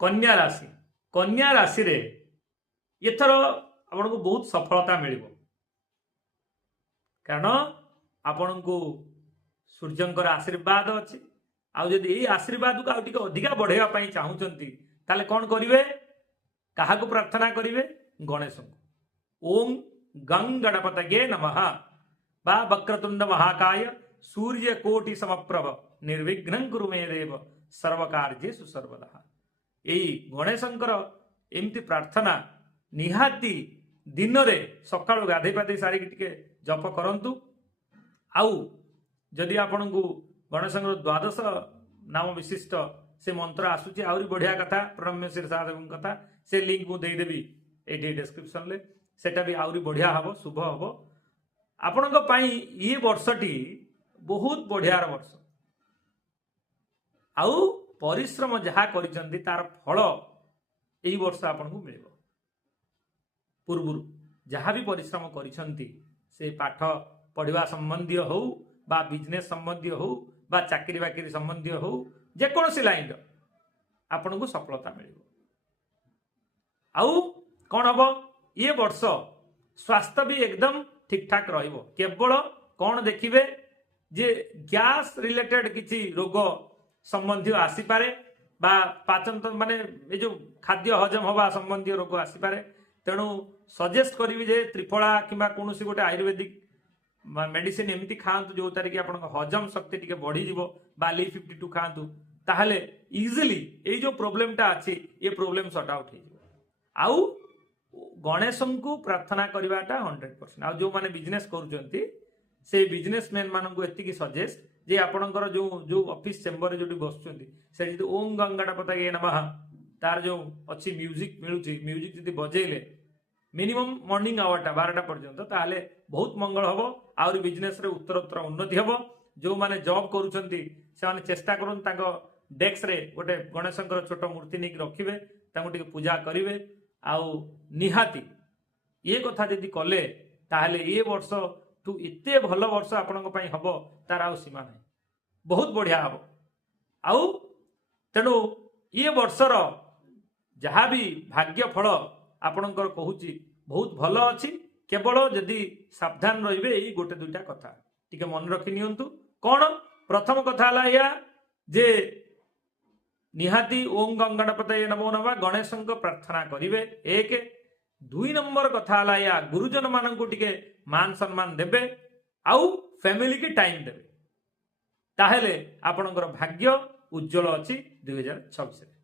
कन्या राशि कन्या राशि रे एथर आपन को बहुत सफलता मिल कारण आपण को सूर्यंकर आशीर्वाद अच्छी आदि ये आशीर्वाद को आगे अधिका बढ़ावा चाहूँगी ताले कौन करेंगे क्या प्रार्थना करेंगे गणेश को ओम गंग गणपतये नमः बा वक्रतुंड महाकाय सूर्य कोटि समप्रभ निर्विघ्नं कुरु मे देव सर्वकार्येषु सर्वदा यही गणेशंकर एमती प्रार्थना निहाती दिन रे सकाळु गाधे पाधे सारी टिके जप करंतु आउ जदि आपण को गणेशंकर द्वादश नाम विशिष्ट से मंत्र आसूची आउरी बढ़िया कथा प्रणम्य शीर्षादेव कथा से लिंक मुझे देदेवी ये डिस्क्रिप्शन ले सेटा भी आउरी बढ़िया हम शुभ हम आपण ये वर्षटी बहुत बढ़िया वर्ष आउ परिश्रम जहाँ करिसेंती तार फल यही वर्ष आपन को मिल पूर्व जहाँ भी परिश्रम करिसेंती से पाठ पढ़ा संबंधी हो बा बिजनेस संबंधी हो बा चाकरी बाकरी संबंधी हो जेकोसी लाइन आपन को सफलता मिल आउ कौन हम ये वर्ष स्वास्थ्य भी एकदम ठीक ठाक रहिबो केवल कौन देखिए जे गैस रिलेटेड किसी रोग संबंधी आसीपारे बा पाचन माने ये जो खाद्य हजम हवा संबंधी रोग आसीपारे तेणु सजेस्ट करी जे त्रिफला किंबा कौन गोटे आयुर्वेदिक मेडिसिन एमती खातु जो तार कि आप हजम शक्ति टी बढ़ी बा ली52 खातु ताहले इजिली ये जो प्रोब्लेमटा अच्छी ये प्रोब्लेम सॉर्ट आउट हो गणेश को प्रार्थना करवाटा 100%। आउ जो माने बिजनेस करुचंती से बिजनेसमैन मान को एतिकी सजेस्ट जे आपणकर जो जो ऑफिस चेंबर जो बसुंती से जो ओम गंगणपतये नमः तार जो अच्छी म्यूजिक मिलूची म्यूजिक जदि बजेले मिनिमम मॉर्निंग आवर 12टा पर्यंत ताहले बहुत मंगल हम आउरी बिजनेस रे उत्तरोत्तर उन्नति हम जो माने जॉब करुचंती से माने चेष्टा करन ताको डेस्क रे गोटे गणेशंकर छोट मूर्ति नहीं रखिए ताको पूजा करेंगे आउ निहाती ये कथा जदि कले ताहले ये वर्ष तू इते भल वर्ष आपण हम तार आउ सीमा नहीं बहुत बढ़िया हम आउ तेणु ये वर्षर जहाँ भी भाग्य फल आपणकर कहूची बहुत भल अच्छी केवल जदि सावधान रहिबे ये गोटे दुईटा कथा टिके मन रखि नियंतु कौन प्रथम कथा या जे निहाती ओम गंगणपतये नमो नमः गणेश प्रार्थना करेंगे एक 2 नंबर कथा या गुरुजन मान को टिके मान सम्मान देबे आउ फैमिली की टाइम देबे ताहेले आपणकर भाग्य उज्जवल अच्छी 2026।